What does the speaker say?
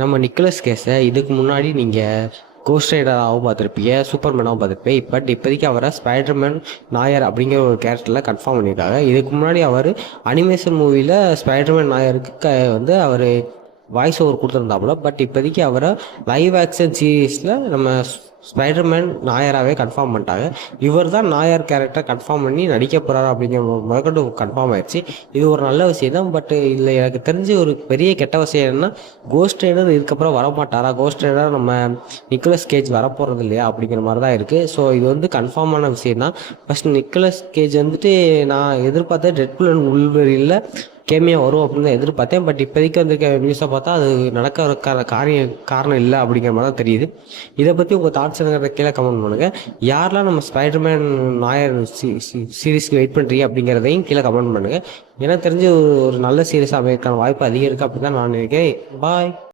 நம்ம நிக்கோலஸ் கேஸை இதுக்கு முன்னாடி நீங்கள் கோஸ்ட் ரைடராகவும் பார்த்துருப்பீங்க, சூப்பர்மேனாகவும் பார்த்துருப்பீங்க. பட் இப்போதைக்கு அவரை ஸ்பைடர்மேன் நாயர் அப்படிங்கிற ஒரு கேரக்டரில் கன்ஃபார்ம் பண்ணியிருக்காங்க. இதுக்கு முன்னாடி அவர் அனிமேஷன் மூவியில் ஸ்பைடர்மேன் நாயருக்கு வந்து அவர் வாய்ஸ் ஓவர் கொடுத்துருந்தாப்புல. பட் இப்போதைக்கு அவரை லைவ் ஆக்ஷன் சீரீஸில் நம்ம ஸ்பைடர்மேன் நாயராகவே கன்ஃபார்ம் பண்ணிட்டாங்க. இவர் தான் நாயர் கேரக்டர் கன்ஃபார்ம் பண்ணி நடிக்க போகிறாரு அப்படிங்கிற முதற்கொண்டு கன்ஃபார்ம் ஆயிடுச்சு. இது ஒரு நல்ல விஷயம் தான். பட் இதில் எனக்கு தெரிஞ்சு ஒரு பெரிய கெட்ட விஷயம் என்னன்னா, கோஸ்ட் ரைடர் இதுக்கப்புறம் வரமாட்டாரா, கோஸ்ட் ரைடர் நம்ம நிக்கோலஸ் கேஜ் வரப்போகிறது இல்லையா அப்படிங்கிற மாதிரி தான் இருக்குது. ஸோ இது வந்து கன்ஃபார்மான விஷயம் தான். ஃபஸ்ட் நிக்கோலஸ் கேஜ் வந்துட்டு நான் எதிர்பார்த்தேன் டெட்புல் அண்ட் உல்வரினில் கேமியா வரும் அப்படின்னு தான் எதிர்பார்த்தேன். பட் இப்போதைக்கு வந்திருக்க நியூஸை பார்த்தா அது நடக்கிறதுக்கான காரணம் இல்லை அப்படிங்கிற மாதிரி தான் தெரியுது. இதை பற்றி உங்கள் தாட்ஸ் என்னங்கிறத கீழே கமெண்ட் பண்ணுங்கள். யாரெல்லாம் நம்ம ஸ்பைடர்மேன் நாயர் சீரீஸ்க்கு வெயிட் பண்ணுறீங்க அப்படிங்கிறதையும் கீழே கமெண்ட் பண்ணுங்கள். எனக்கு தெரிஞ்சு ஒரு நல்ல சீரீஸாக அமைக்கான வாய்ப்பு அதிகம் இருக்குது அப்படி தான் நான் நினைக்கிறேன். பாய்.